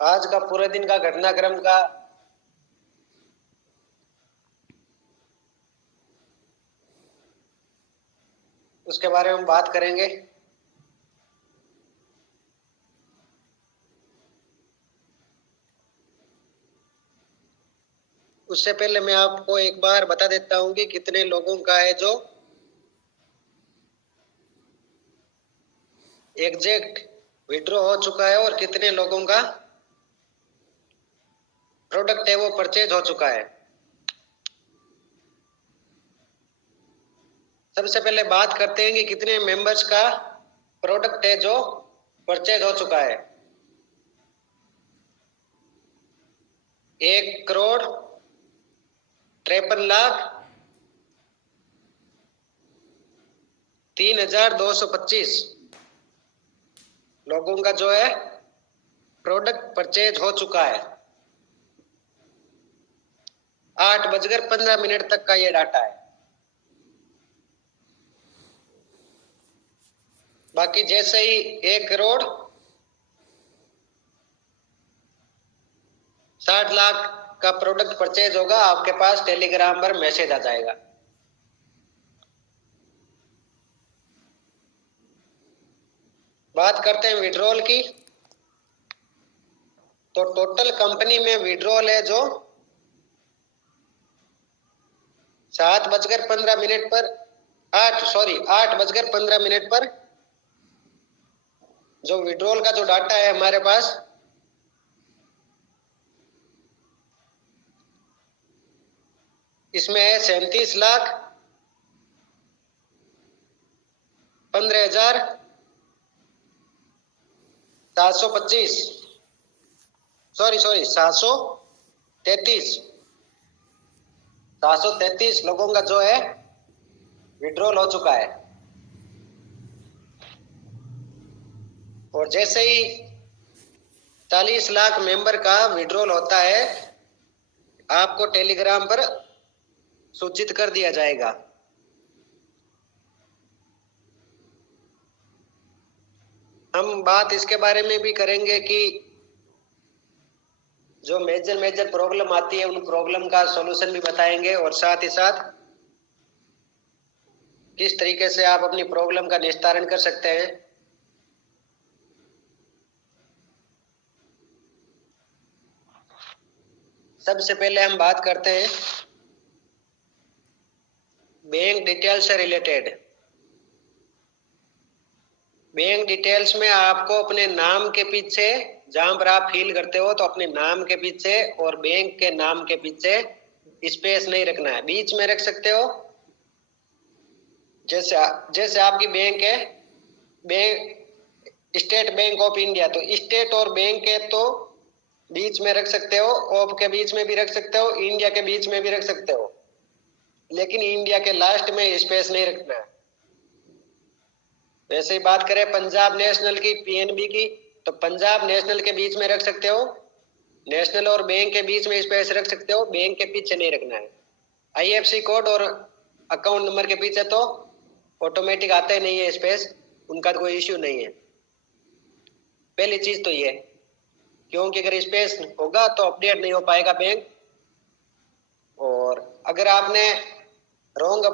आज का पूरे दिन का घटनाक्रम का उसके बारे में बात करेंगे। उससे पहले मैं आपको एक बार बता देता हूं कि कितने लोगों का है जो एग्जैक्ट विड्रॉ हो चुका है और कितने लोगों का प्रोडक्ट है वो परचेज हो चुका है। सबसे पहले बात करते हैं कि कितने मेंबर्स का प्रोडक्ट है जो परचेज हो चुका है। 1,53,03,225 लोगों का जो है प्रोडक्ट परचेज हो चुका है। 8:15 तक का ये डाटा है। बाकी जैसे ही 1,60,00,000 का प्रोडक्ट परचेज होगा आपके पास टेलीग्राम पर मैसेज आ जाएगा। बात करते हैं विड्रॉल की। तो टोटल कंपनी में विड्रॉल है जो 8:15 पर जो विड्रॉल का जो डाटा है हमारे पास इसमें है 37,15,725 733 लोगों का जो है विड्रॉल हो चुका है। और जैसे ही 40 लाख मेंबर का विड्रॉल होता है आपको टेलीग्राम पर सूचित कर दिया जाएगा। हम बात इसके बारे में भी करेंगे कि जो मेजर प्रॉब्लम आती है उन प्रॉब्लम का सॉल्यूशन भी बताएंगे और साथ ही साथ किस तरीके से आप अपनी प्रॉब्लम का निस्तारण कर सकते हैं। सबसे पहले हम बात करते हैं बैंक डिटेल से रिलेटेड। बैंक डिटेल्स में आपको अपने नाम के पीछे जहां पर आप फिल करते हो तो अपने नाम के पीछे और बैंक के नाम के पीछे स्पेस नहीं रखना है, बीच में रख सकते हो। जैसे आपकी बैंक है स्टेट बैंक ऑफ इंडिया, तो स्टेट और बैंक है तो बीच में रख सकते हो, ऑफ के बीच में भी रख सकते हो, इंडिया के बीच में भी रख सकते हो, लेकिन इंडिया के लास्ट में स्पेस नहीं रखना है। वैसे ही बात करें पंजाब नेशनल की, पीएनबी की, तो पंजाब नेशनल के बीच में रख सकते हो, नेशनल और बैंक के बीच में स्पेस रख सकते हो, बैंक के पीछे नहीं रखना है। आईएफएससी कोड और अकाउंट नंबर के पीछे तो ऑटोमेटिक आता ही नहीं है स्पेस, उनका कोई इश्यू नहीं है। पहली चीज तो ये, क्योंकि अगर स्पेस होगा तो अपडेट नहीं हो पाएगा बैंक, और अगर आपने रॉन्ग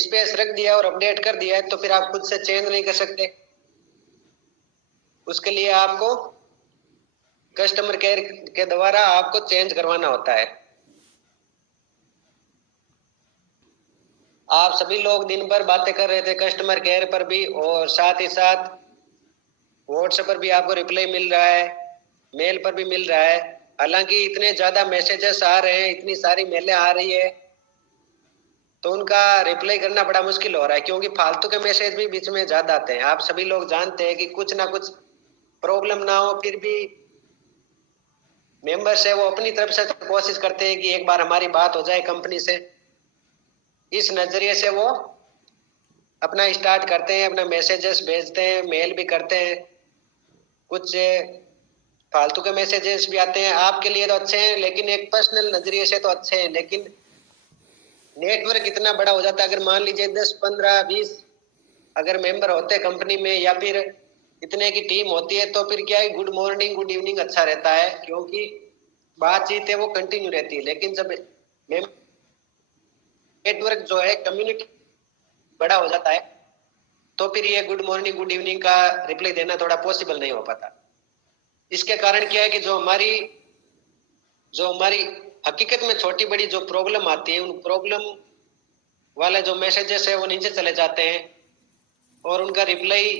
स्पेस रख दिया और अपडेट कर दिया है तो फिर आप खुद से चेंज नहीं कर सकते। उसके लिए आपको कस्टमर केयर के द्वारा आपको चेंज करवाना होता है। आप सभी लोग दिन भर बातें कर रहे थे कस्टमर केयर पर भी, और साथ ही साथ व्हाट्सएप पर भी आपको रिप्लाई मिल रहा है, मेल पर भी मिल रहा है। हालांकि इतने ज्यादा मैसेजेस आ रहे हैं, इतनी सारी मेलें आ रही है, तो उनका रिप्लाई करना बड़ा मुश्किल हो रहा है, क्योंकि फालतू के मैसेज भी बीच में ज्यादा आते हैं। आप सभी लोग जानते हैं कि कुछ ना कुछ प्रॉब्लम ना हो फिर भी मेंबर्स है वो अपनी तरफ से कोशिश करते हैं कि एक बार हमारी बात हो जाए कंपनी से। इस नजरिए से वो अपना स्टार्ट करते हैं, अपना मैसेजेस भेजते हैं, मेल भी करते हैं। कुछ फालतू के मैसेजेस भी आते हैं, आपके लिए तो अच्छे हैं लेकिन एक पर्सनल नजरिए से तो अच्छे हैं, लेकिन नेटवर्क इतना बड़ा हो जाता है। अगर मान लीजिए 10, 15, 20 अगर मेंबर होते कंपनी में, या फिर इतने की टीम होती है तो फिर क्या है, गुड मॉर्निंग गुड इवनिंग अच्छा रहता है, क्योंकि बातचीत है वो कंटिन्यू रहती है। लेकिन जब नेटवर्क जो है, कम्युनिटी बड़ा हो जाता है, तो फिर ये गुड मॉर्निंग गुड इवनिंग का रिप्लाई देना थोड़ा पॉसिबल नहीं हो पाता। इसके कारण क्या है कि जो हमारी हकीकत में छोटी बड़ी जो प्रॉब्लम आती है, उन प्रॉब्लम वाले जो मैसेजेस है वो नीचे चले जाते हैं और उनका रिप्लाई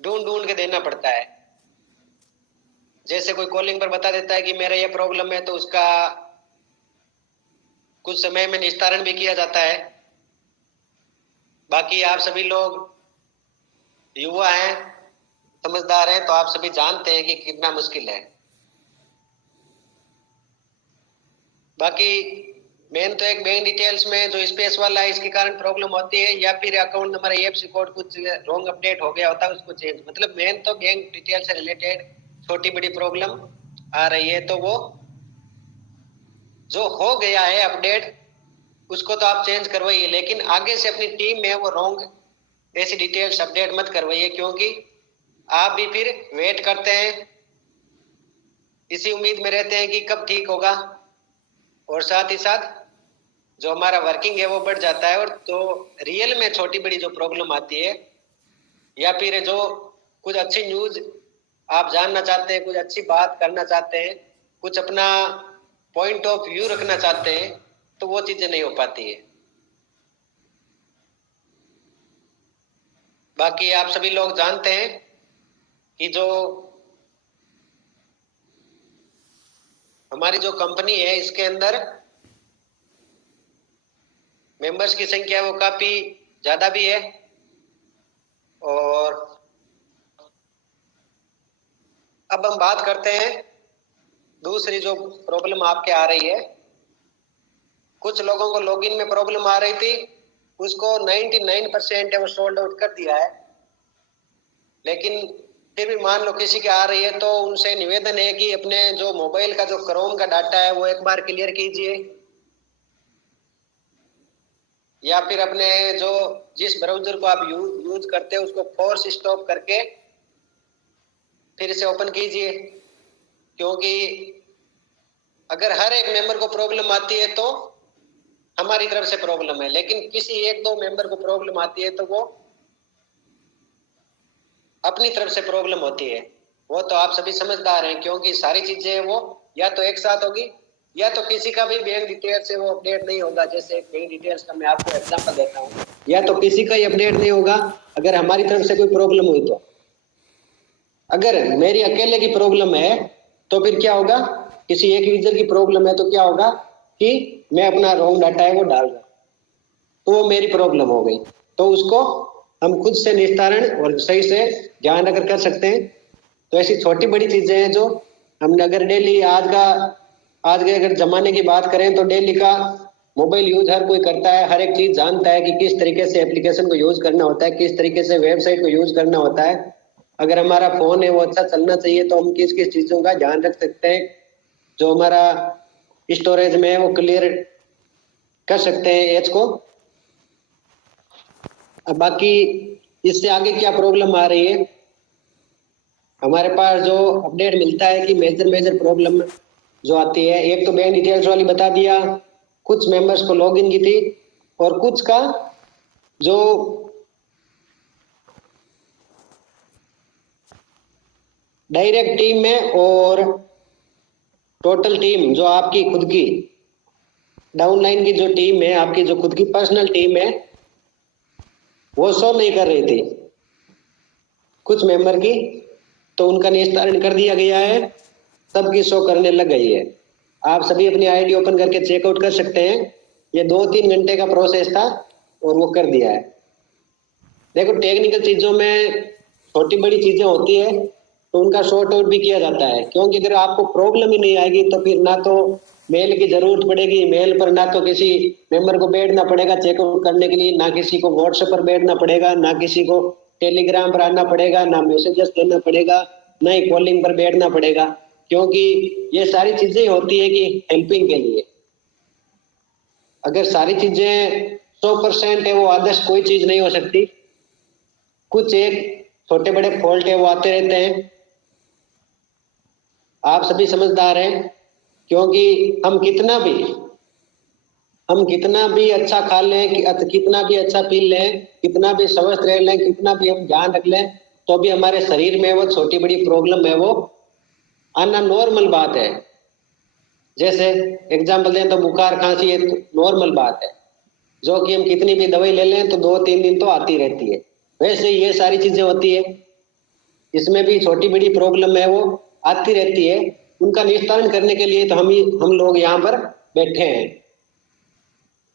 ढूंढ ढूंढ के देना पड़ता है। जैसे कोई कॉलिंग पर बता देता है कि मेरा ये प्रॉब्लम है, तो उसका कुछ समय में निस्तारण भी किया जाता है। बाकी आप सभी लोग युवा हैं, समझदार हैं, तो आप सभी जानते हैं कि कितना मुश्किल है। बाकी मेन तो एक बैंक डिटेल्स में जो स्पेस वाला है, इसके कारण प्रॉब्लम होती है, या फिर अकाउंट नंबर IFSC कोड कुछ रॉन्ग अपडेट हो गया होता है, उसको चेंज, मतलब मेन तो बैंक डिटेल से रिलेटेड छोटी बड़ी प्रॉब्लम आ रही है, तो वो जो हो गया है अपडेट उसको तो आप चेंज करवाइए, लेकिन आगे से अपनी टीम में वो रॉन्ग ऐसी डिटेल्स अपडेट मत करवाइए, क्योंकि आप भी फिर वेट करते हैं, इसी उम्मीद में रहते हैं कि कब ठीक होगा, और साथ ही साथ जो हमारा वर्किंग है वो बढ़ जाता है। और तो रियल में छोटी बड़ी जो प्रॉब्लम आती है, या फिर जो कुछ अच्छी न्यूज आप जानना चाहते हैं, कुछ अच्छी बात करना चाहते हैं, कुछ अपना पॉइंट ऑफ व्यू रखना चाहते हैं, तो वो चीजें नहीं हो पाती है। बाकी आप सभी लोग जानते हैं कि जो हमारी जो कंपनी है, इसके अंदर मेंबर्स की संख्या वो काफी ज्यादा भी है। और अब हम बात करते हैं दूसरी जो प्रॉब्लम आपके आ रही है। कुछ लोगों को लॉगिन में प्रॉब्लम आ रही थी, उसको 99% है वो सोल्ड आउट कर दिया है, लेकिन फिर भी मान लो किसी की आ रही है, तो उनसे निवेदन है कि अपने जो मोबाइल का जो क्रोम का डाटा है वो एक बार क्लियर कीजिए, या फिर अपने जो जिस ब्राउजर को आप यूज करते हैं उसको फोर्स स्टॉप करके फिर से ओपन कीजिए, क्योंकि अगर हर एक मेंबर को प्रॉब्लम आती है तो हमारी तरफ से प्रॉब्लम है, लेकिन किसी एक दो मेंबर को प्रॉब्लम आती है तो वो अपनी तरफ से प्रॉब्लम होती है। वो तो आप सभी समझदार हैं, क्योंकि सारी चीजें वो या तो एक साथ होगी, या तो किसी का भी बैंक डिटेल से वो अपडेट नहीं होगा। जैसे बैंक डिटेल्स का मैं आपको एग्जांपल देता हूँ, या तो किसी का ही अपडेट नहीं होगा अगर हमारी तरफ से कोई प्रॉब्लम हुई तो। अगर मेरी अकेले की प्रॉब्लम है तो फिर क्या होगा, किसी एक यूजर की प्रॉब्लम है तो क्या होगा कि मैं अपना रॉन्ग डाटा है वो डाल रहा, तो वो मेरी प्रॉब्लम हो गई, तो उसको हम खुद से निस्तारण और सही से ध्यान रखकर कर सकते हैं। तो ऐसी छोटी बड़ी चीजें हैं जो हमने अगर डेली आज के अगर जमाने की बात करें तो डेली का मोबाइल यूज हर कोई करता है, हर एक चीज जानता है कि किस तरीके से एप्लीकेशन को यूज करना होता है, किस तरीके से वेबसाइट को यूज करना होता है। अगर हमारा फोन है वो अच्छा चलना चाहिए तो हम किस किस चीजों का ध्यान रख सकते हैं, जो हमारा स्टोरेज में है वो क्लियर कर सकते हैं एज को। अब बाकी इससे आगे क्या प्रॉब्लम आ रही है, हमारे पास जो अपडेट मिलता है कि मेजर प्रॉब्लम जो आती है, एक तो बैंक डिटेल्स वाली बता दिया, कुछ मेंबर्स को लॉगिन की थी, और कुछ का जो डायरेक्ट टीम में और टोटल टीम जो आपकी खुद की डाउनलाइन की जो टीम है, आपकी जो खुद की पर्सनल टीम है, वो शो नहीं कर रही थी कुछ मेंबर की, तो उनका निस्तारण कर दिया गया है, सबकी शो करने लग गई है। आप सभी अपनी आईडी ओपन करके चेकआउट कर सकते हैं, ये 2-3 घंटे का प्रोसेस था और वो कर दिया है। देखो टेक्निकल चीजों में छोटी बड़ी चीजें होती है तो उनका सॉर्ट आउट भी किया जाता है, क्योंकि अगर आपको प्रॉब्लम ही नहीं आएगी तो फिर ना तो मेल की जरूरत पड़ेगी, मेल पर ना तो किसी मेंबर को बैठना पड़ेगा चेकआउट करने के लिए, ना किसी को व्हाट्सएप पर बैठना पड़ेगा, ना किसी को टेलीग्राम पर आना पड़ेगा, ना मैसेजेस देना पड़ेगा, ना ही कॉलिंग पर बैठना पड़ेगा, क्योंकि ये सारी चीजें होती है कि हेल्पिंग के लिए। अगर सारी चीजें 100% है वो आदर्श कोई चीज नहीं हो सकती, कुछ एक छोटे बड़े फॉल्ट है वो आते रहते हैं। आप सभी समझदार हैं, क्योंकि हम कितना भी अच्छा खा लें, कितना भी अच्छा पी लें, कितना भी स्वस्थ रह लें, कितना भी हम ध्यान रख लें, तो भी हमारे शरीर में वो छोटी बड़ी प्रॉब्लम है वो आना नॉर्मल बात है। जैसे एग्जाम्पल दें तो बुखार खांसी एक नॉर्मल बात है, जो कि हम कितनी भी दवाई ले लें तो 2-3 दिन तो आती रहती है। वैसे ये सारी चीजें होती है, इसमें भी छोटी बड़ी प्रॉब्लम है वो आती रहती है। उनका निस्तारण करने के लिए तो हम लोग यहाँ पर बैठे हैं,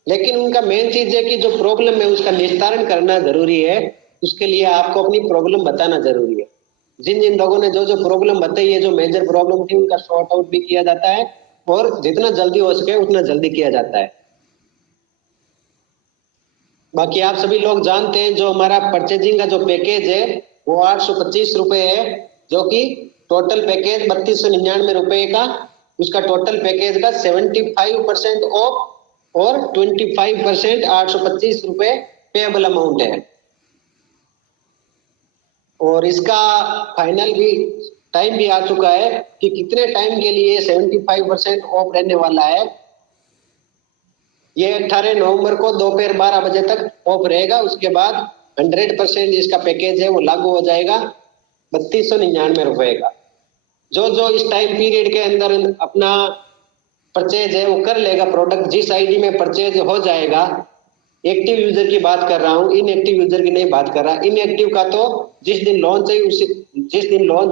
लेकिन उनका मेन चीज है कि जो प्रॉब्लम है उसका निस्तारण करना जरूरी है। उसके लिए आपको अपनी प्रॉब्लम बताना जरूरी है। जिन जिन लोगों ने जो जो प्रॉब्लम बताई है, जो मेजर प्रॉब्लम थी, उनका सॉर्ट आउट भी किया जाता है और जितना जल्दी हो सके उतना जल्दी किया जाता है। बाकी आप सभी लोग जानते हैं जो हमारा परचेजिंग का जो पैकेज है वो 825 रुपए है, जो कि टोटल पैकेज 3299 रुपए का, उसका टोटल पैकेज का 75% ऑफ और 25% 825 रुपए पेएबल अमाउंट है। और इसका फाइनल भी टाइम भी आ चुका है कि कितने टाइम के लिए 75% ऑफ रहने वाला है। ये 18 नवंबर को दोपहर 12 बजे तक ऑफ रहेगा। उसके बाद 100% इसका पैकेज है वो लागू हो जाएगा 3299 रुपए का। जो जो इस टाइम पीरियड के अंदर अपना परचेज है वो कर लेगा प्रोडक्ट, जिस आईडी में परचेज हो जाएगा, एक्टिव यूजर की बात कर रहा हूँ, इनएक्टिव यूजर की नहीं बात कर रहा। इनएक्टिव का तो जिस दिन लॉन्च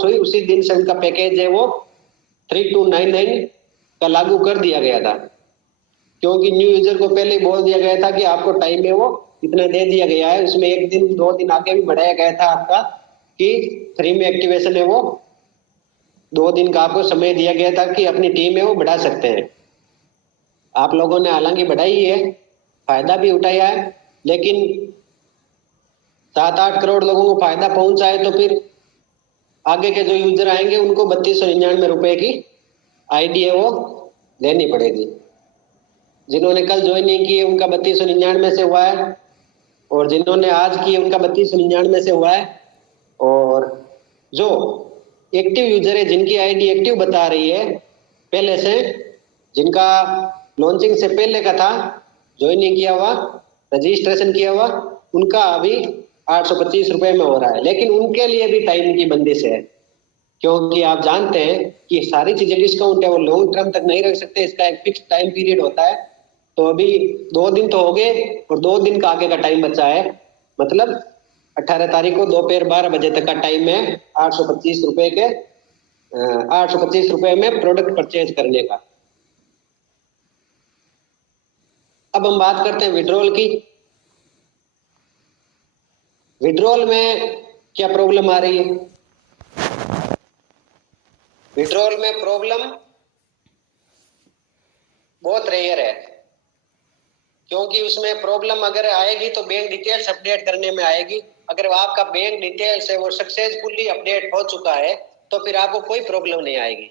हुई उसी दिन से उनका पैकेज है वो 3299 का लागू कर दिया गया था, क्योंकि न्यू यूजर को पहले ही बोल दिया गया था कि आपको टाइम है वो इतना दे दिया गया है। उसमें 1 दिन 2 दिन आगे भी बढ़ाया गया था आपका कि फ्री में एक्टिवेशन है वो 2 दिन का आपको समय दिया गया था कि अपनी टीम है वो बढ़ा सकते हैं। आप लोगों ने हालांकि बढ़ाई है, फायदा भी उठाया है, लेकिन 7-8 करोड़ लोगों को फायदा पहुंचा है, तो फिर आगे के जो यूजर आएंगे उनको 3299 रुपए की आईडी है वो लेनी पड़ेगी। जिन्होंने कल ज्वाइनिंग की है उनका 3299 से हुआ है, और जिन्होंने आज की उनका 3299 से हुआ है। और जो एक्टिव यूजर है, जिनकी आईडी एक्टिव बता रही है पहले से, जिनका लॉन्चिंग से पहले का था, ज्वाइनिंग किया हुआ, रजिस्ट्रेशन किया हुआ, उनका अभी 825 रुपए में हो रहा है। लेकिन उनके लिए भी टाइम की बंदिश है, क्योंकि आप जानते हैं कि सारी चीजें डिस्काउंट है वो लॉन्ग टर्म तक नहीं रख सकते, इसका एक फिक्स टाइम पीरियड होता है। तो अभी 2 दिन तो हो गए और 2 दिन का आगे का टाइम बचा है, मतलब 18 तारीख को दोपहर 12 बजे तक का टाइम है 825 रुपए में प्रोडक्ट परचेज करने का। अब हम बात करते हैं विड्रॉल की। विड्रॉल में क्या प्रॉब्लम आ रही है? विड्रॉल में प्रॉब्लम बहुत रेयर है, क्योंकि उसमें प्रॉब्लम अगर आएगी तो बैंक डिटेल्स अपडेट करने में आएगी। अगर आपका बैंक डिटेल्स है वो सक्सेसफुली अपडेट हो चुका है तो फिर आपको कोई प्रॉब्लम नहीं आएगी।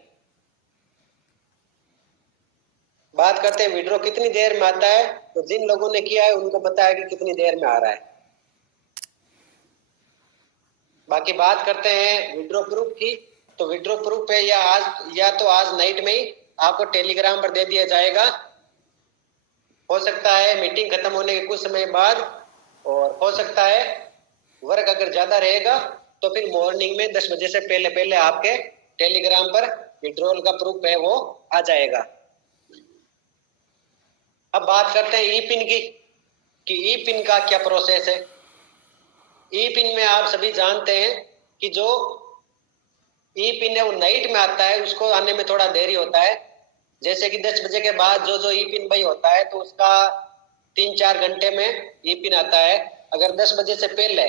बात करते हैं विड्रॉ कितनी देर में आता है, तो जिन लोगों ने किया है उनको पता है कि कितनी देर में आ रहा है। बाकी बात करते हैं विड्रॉ प्रूफ की। तो विड्रॉ प्रूफ है या तो आज नाइट में ही आपको टेलीग्राम पर दे दिया जाएगा, हो सकता है मीटिंग खत्म होने के कुछ समय बाद, और हो सकता है वर्क अगर ज्यादा रहेगा तो फिर मॉर्निंग में 10 बजे से पहले पहले आपके टेलीग्राम पर विड्रॉल का प्रूफ है वो आ जाएगा। अब बात करते हैं ई पिन की, कि ई पिन का क्या प्रोसेस है। ई पिन में आप सभी जानते हैं कि जो ई पिन है वो नाइट में आता है, उसको आने में थोड़ा देरी होता है। जैसे कि 10 बजे के बाद जो ई पिन भाई होता है तो उसका 3-4 घंटे में ई पिन आता है। अगर 10 बजे से पहले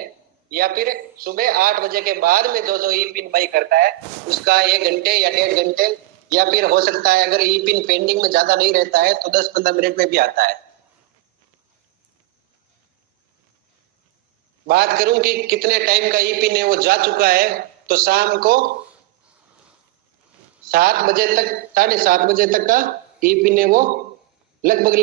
या फिर सुबह 8 बजे के बाद में जो ई पिन भाई करता है उसका 1 घंटे या 1.5 घंटे, या फिर हो सकता है अगर ई पिन पेंडिंग में ज्यादा नहीं रहता है तो 10-15 मिनट में भी आता है। बात करूं कि कितने टाइम का ई पिन है वो जा चुका है, तो शाम को 7 बजे तक, 7:30 बजे तक का ई पिन है वो लगभग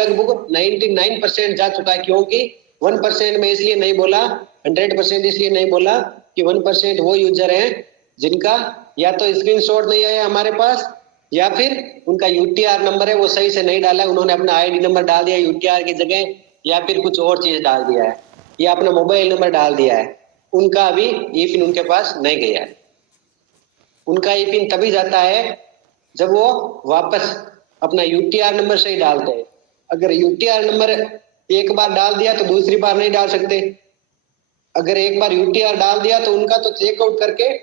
99% जा चुका है। क्योंकि 1% में इसलिए नहीं बोला, 100% इसलिए नहीं बोला कि 1% वो यूजर हैं जिनका या तो स्क्रीनशॉट नहीं आया हमारे पास, या फिर उनका यूटीआर नंबर है वो सही से नहीं डाला है, उन्होंने अपना आईडी नंबर डाल दिया यूटीआर की जगह, या फिर कुछ और चीज डाल दिया है, या अपना मोबाइल नंबर डाल दिया है, उनका अभी ई पिन उनके पास नहीं गया है। उनका ई पिन तभी जाता है जब वो वापस अपना यूटीआर नंबर सही डालते हैं। अगर यूटीआर नंबर एक बार डाल दिया तो दूसरी बार नहीं डाल सकते। अगर एक बार यूटीआर डाल दिया तो उनका तो चेकआउट करके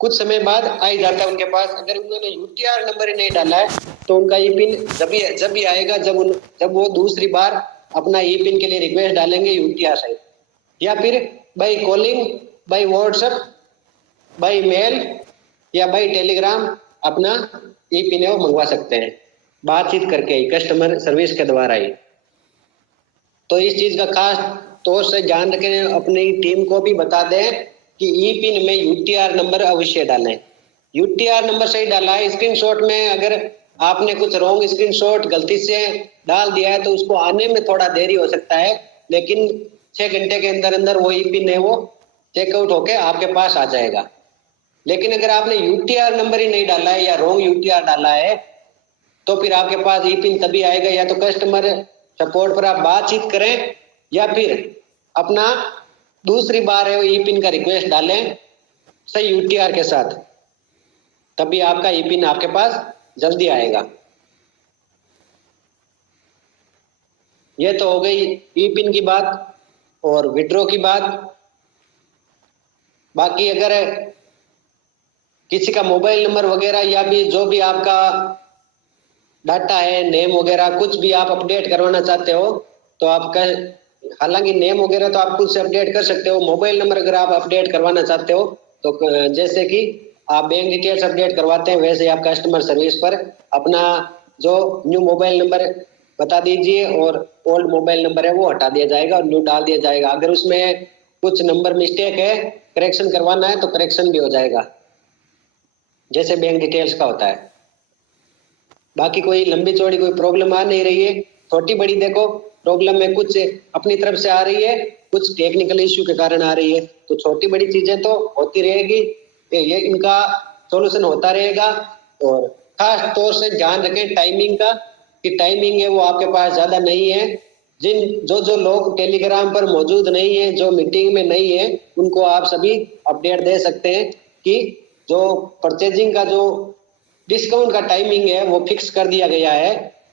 कुछ समय बाद आ ही जाता है उनके पास। अगर उन्होंने यूटीआर नंबर ही नहीं डाला है तो उनका ई पिन जब भी आएगा जब वो दूसरी बार अपना ई पिन के लिए रिक्वेस्ट डालेंगे यूटीआर सहित, या फिर by calling, by WhatsApp, by mail या बाई टेलीग्राम अपना ई पिन है वो मंगवा सकते हैं, बातचीत करके ही, कस्टमर सर्विस के द्वारा ही। तो इस चीज का खास तौर से ध्यान रखें, अपनी टीम को भी बता दें कि ई पिन में यूटीआर नंबर अवश्य डालें। यूटीआर नंबर सही डाला है। स्क्रीनशॉट में अगर आपने कुछ रॉन्ग स्क्रीनशॉट गलती से डाल दिया है तो उसको आने में थोड़ा देरी हो सकता है, लेकिन 6 घंटे के अंदर अंदर वो ई पिन है वो चेकआउट होके आपके पास आ जाएगा। लेकिन अगर आपने यूटीआर नंबर ही नहीं डाला है या रॉन्ग यूटीआर डाला है तो फिर आपके पास ई पिन तभी आएगा, या तो कस्टमर सपोर्ट पर आप बातचीत करें या फिर अपना दूसरी बार है ई पिन का रिक्वेस्ट डालें सही यूटीआर के साथ, तभी आपका ई पिन आपके पास जल्दी आएगा। ये तो हो गई ई पिन की बात और विड्रॉ की बात। बाकी अगर किसी का मोबाइल नंबर वगैरह या भी जो भी आपका डाटा है, नेम वगैरह कुछ भी आप अपडेट करवाना चाहते हो तो आपका, हालांकि नेम वगैरह तो आप खुद से अपडेट कर सकते हो, मोबाइल नंबर अगर आप अपडेट करवाना चाहते हो तो जैसे कि आप बैंक डिटेल्स अपडेट करवाते हैं वैसे आप कस्टमर सर्विस पर अपना जो न्यू मोबाइल नंबर बता दीजिए और ओल्ड मोबाइल नंबर है वो हटा दिया जाएगा और न्यू डाल दिया जाएगा। अगर उसमें कुछ नंबर मिस्टेक है, करेक्शन करवाना है तो करेक्शन भी हो जाएगा, जैसे बैंक डिटेल्स का होता है। बाकी कोई लंबी चौड़ी कोई प्रॉब्लम आ नहीं रही है। छोटी बड़ी देखो प्रॉब्लम में कुछ अपनी तरफ से आ रही है, कुछ टेक्निकल इश्यू के कारण आ रही है, तो छोटी बड़ी चीजें तो होती रहेगी, ये इनका सॉल्यूशन होता रहेगा। और खास तौर से ध्यान रखें टाइमिंग का, कि टाइमिंग है वो आपके पास ज्यादा नहीं है। जो लोग टेलीग्राम पर मौजूद नहीं है, जो मीटिंग में नहीं है, उनको आप सभी अपडेट दे सकते हैं कि जो परचेजिंग का जो डिस्काउंट का टाइमिंग है वो फिक्स कर दिया गया है।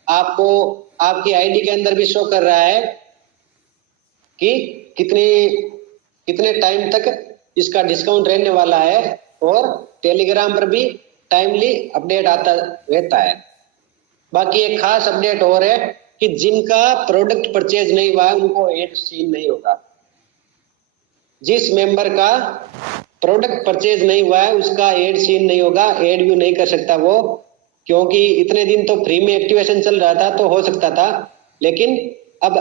आपको आपकी आईडी के अंदर भी शो कर रहा है कि कितने टाइम तक इसका डिस्काउंट रहने वाला है, और टेलीग्राम पर भी टाइमली अपडेट आता रहता है। बाकी एक खास अपडेट और है कि जिनका प्रोडक्ट परचेज नहीं हुआ उनको एड सीन नहीं होगा। जिस मेंबर का प्रोडक्ट परचेज नहीं हुआ है उसका एड सीन नहीं होगा, एड व्यू नहीं कर सकता वो, क्योंकि इतने दिन तो फ्री में एक्टिवेशन चल रहा था तो हो सकता था, लेकिन अब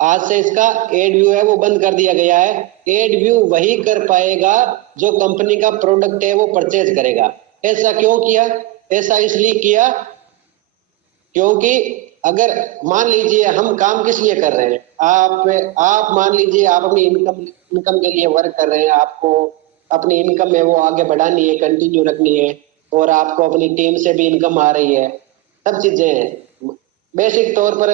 आज से इसका एड व्यू है वो बंद कर दिया गया है। एड व्यू वही कर पाएगा जो कंपनी का प्रोडक्ट है वो परचेज करेगा। ऐसा क्यों किया? ऐसा इसलिए किया क्योंकि अगर मान लीजिए हम काम किस लिए कर रहे हैं, आप मान लीजिए आप अपनी इनकम के लिए वर्क कर रहे हैं, आपको अपनी इनकम है वो आगे बढ़ानी है, कंटिन्यू रखनी है, और आपको अपनी टीम से भी इनकम आ रही है, सब चीजें हैं। बेसिक तौर पर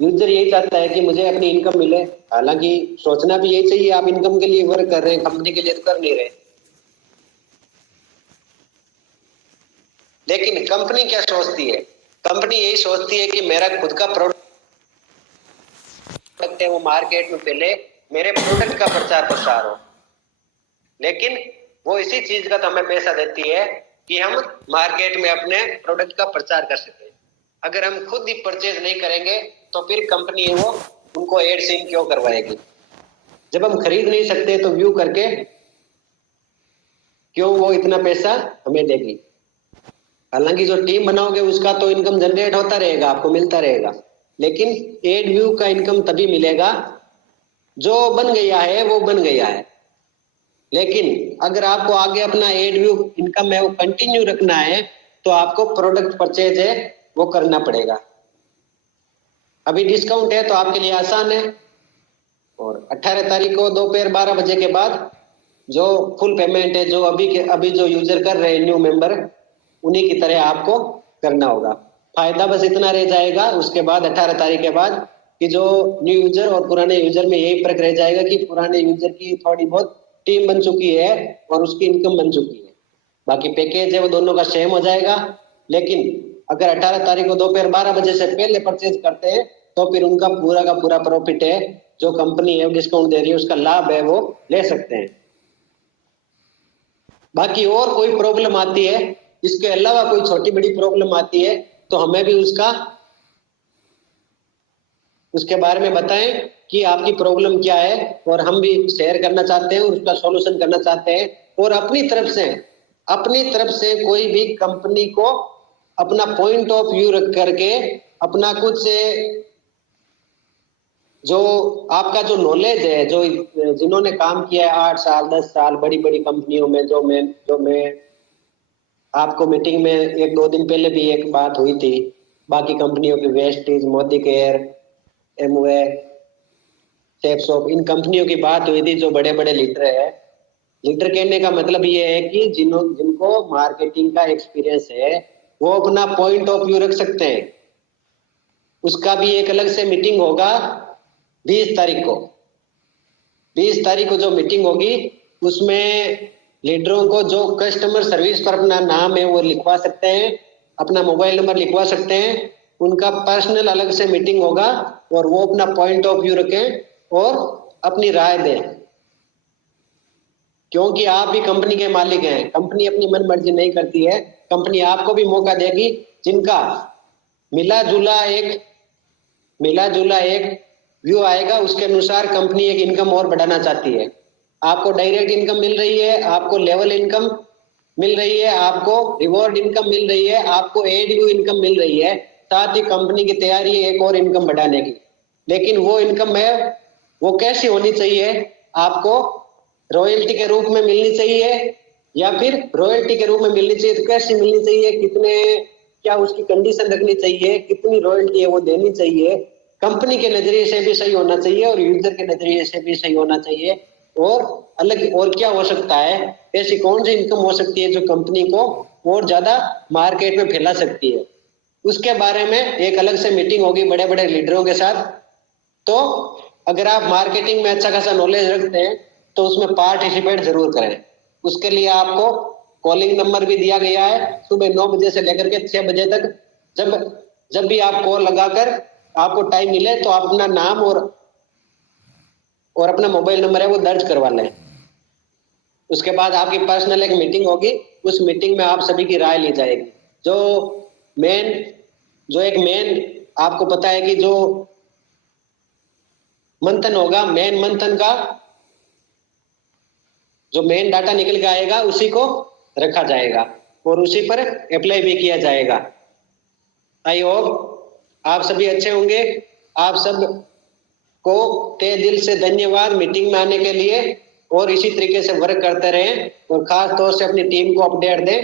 यूजर यही चाहता है कि मुझे अपनी इनकम मिले। हालांकि सोचना भी यही चाहिए, आप इनकम के लिए वर्क कर रहे हैं, कंपनी के लिए तो कर नहीं रहे। लेकिन कंपनी क्या सोचती है? कंपनी यही सोचती है कि मेरा खुद का प्रोडक्ट है वो मार्केट में फैले, मेरे प्रोडक्ट का प्रचार प्रसार हो। लेकिन वो इसी चीज का तो हमें पैसा देती है कि हम मार्केट में अपने प्रोडक्ट का प्रचार कर सके। अगर हम खुद ही परचेज नहीं करेंगे तो फिर कंपनी है वो उनको एड सीन क्यों करवाएगी? जब हम खरीद नहीं सकते तो व्यू करके क्यों वो इतना पैसा हमें देगी? हालांकि जो टीम बनाओगे उसका तो इनकम जनरेट होता रहेगा, आपको मिलता रहेगा, लेकिन एड व्यू का इनकम तभी मिलेगा जो बन गया है वो बन गया है। लेकिन अगर आपको आगे अपना एड व्यू इनकम है वो कंटिन्यू रखना है तो आपको प्रोडक्ट परचेज है वो करना पड़ेगा। अभी डिस्काउंट है तो आपके लिए आसान है। और 18 तारीख को दोपहर 12 बजे के बाद जो फुल पेमेंट है, जो अभी जो यूजर कर रहे हैं न्यू मेंबर, उन्हीं की तरह आपको करना होगा। फायदा बस इतना रह जाएगा उसके बाद 18 तारीख के बाद कि जो न्यू यूजर और पुराने यूजर में यही फर्क रह जाएगा कि पुराने यूजर की थोड़ी बहुत टीम बन चुकी है और उसकी इनकम बन चुकी है। बाकी पैकेज है वो दोनों का सेम हो जाएगा। लेकिन अगर 18 तारीख को दोपहर 12 बजे से पहले परचेज करते हैं तो फिर उनका पूरा का पूरा प्रॉफिट है, जो कंपनी है डिस्काउंट दे रही है उसका लाभ है वो ले सकते हैं। बाकी और कोई प्रॉब्लम आती है, इसके अलावा कोई छोटी बड़ी प्रॉब्लम आती है तो हमें भी उसके बारे में बताएं कि आपकी प्रॉब्लम क्या है, और हम भी शेयर करना चाहते हैं, उसका सॉल्यूशन करना चाहते हैं। और अपनी तरफ से कोई भी कंपनी को अपना पॉइंट ऑफ व्यू रख करके अपना कुछ जो आपका जो नॉलेज है, जो जिन्होंने काम किया है 8 साल 10 साल बड़ी बड़ी कंपनियों में, जो मैं आपको मीटिंग में 1-2 दिन पहले भी एक बात हुई थी, बाकी कंपनियों की वेस्टेज, मोदी केयर, एमवे, सेफसॉफ्ट, इन कंपनियों की बात हुई थी जो बड़े बड़े लीडर है। लीडर कहने का मतलब ये है कि जिनको मार्केटिंग का एक्सपीरियंस है वो अपना पॉइंट ऑफ व्यू रख सकते हैं। उसका भी एक अलग से मीटिंग होगा 20 तारीख को जो मीटिंग होगी उसमें लीडरों को जो कस्टमर सर्विस पर अपना नाम है वो लिखवा सकते हैं, अपना मोबाइल नंबर लिखवा सकते हैं, उनका पर्सनल अलग से मीटिंग होगा और वो अपना पॉइंट ऑफ व्यू रखें और अपनी राय दें। क्योंकि आप भी कंपनी के मालिक हैं, कंपनी अपनी मन मर्जी नहीं करती है, कंपनी आपको भी मौका देगी। जिनका मिला जुला एक व्यू आएगा उसके अनुसार कंपनी एक इनकम और बढ़ाना चाहती है। आपको डायरेक्ट इनकम मिल रही है, आपको लेवल इनकम मिल रही है, आपको रिवॉर्ड इनकम मिल रही है, आपको एड व्यू इनकम मिल रही है, साथ ही कंपनी की तैयारी है एक और इनकम बढ़ाने की। लेकिन वो इनकम है वो कैसी होनी चाहिए? आपको रॉयल्टी के रूप में मिलनी चाहिए या फिर रॉयल्टी के रूप में मिलनी चाहिए तो कैसी मिलनी चाहिए, कितने क्या उसकी कंडीशन रखनी चाहिए, कितनी रॉयल्टी है वो देनी चाहिए, कंपनी के नजरिए से भी सही होना चाहिए और यूजर के नजरिए से भी सही होना चाहिए। और अलग और क्या हो सकता है, ऐसी कौन सी इनकम हो सकती है जो कंपनी को और ज्यादा मार्केट में फैला सकती है, उसके बारे में एक अलग से मीटिंग होगी बड़े बड़े लीडरों के साथ। तो अगर आप मार्केटिंग में अच्छा खासा नॉलेज रखते हैं तो उसमें पार्टिसिपेट जरूर करें। उसके लिए आपको कॉलिंग नंबर भी दिया गया है, सुबह 9 बजे से लेकर के 6 बजे तक जब भी आप कॉल लगाकर आपको टाइम मिले तो आप अपना नाम और अपना मोबाइल नंबर है वो दर्ज करवा लें। उसके बाद आपकी पर्सनल एक मीटिंग होगी, उस मीटिंग में आप सभी की राय ली जाएगी। जो एक मेन आपको पता है कि जो मंथन होगा, मेन मंथन का जो मेन डाटा निकल के आएगा उसी को रखा जाएगा और उसी पर अप्लाई भी किया जाएगा। आई होप आप सभी अच्छे होंगे। आप सब को तहे दिल से धन्यवाद मीटिंग में आने के लिए, और इसी तरीके से वर्क करते रहें और खास तौर से अपनी टीम को अपडेट दें।